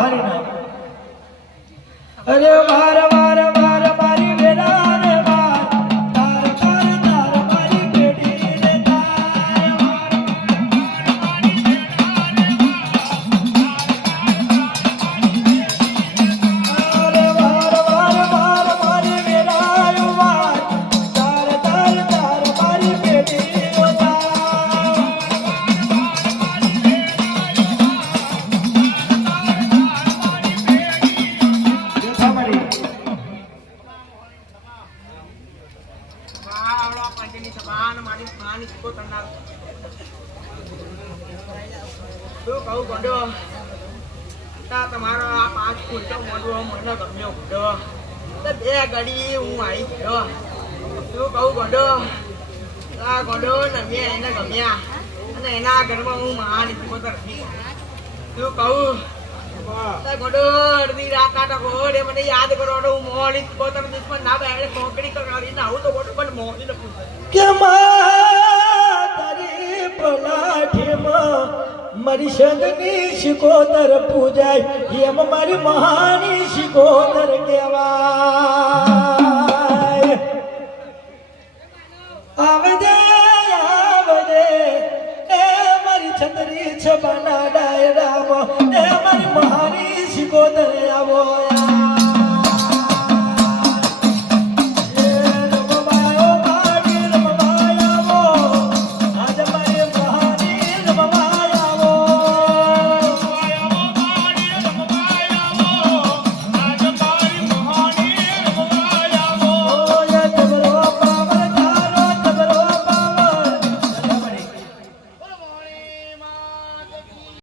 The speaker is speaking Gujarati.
હારી ના અરે વાર વાર વાર મારી વેરા રે વાર તાર તાર તાર મારી બેડી રે તાર વાર મારી વેરા રે વાર વાર વાર મારી વેરા વાર તાર તાર તાર મારી બેડી રે તાર તમારો આ 5 ફૂટનો મોઢો મને ગમ્યો ગોડો બે ઘડી હું આવી ગયો શું કહું ગોડો આ ગોડો ને મેં એને ગમ્યા અને એના ઘરમાં હું મહાન ઇતિકોતર શું કહું ગોડો અડધી રાત ના ગોડે મને યાદ કરો હું મોહન ઇતિકોતર દુશ્મન ના બેડે કોકડી કરાવીને આવું તો ગોડો પણ મોહની ન પૂછે કે તારી પલાઠીમાં મારી સંગની શિકોતર પૂજાય એમ મારી મહાની શિકોતર કહેવાય આવજે આવજે એ મારી છત્રી છબના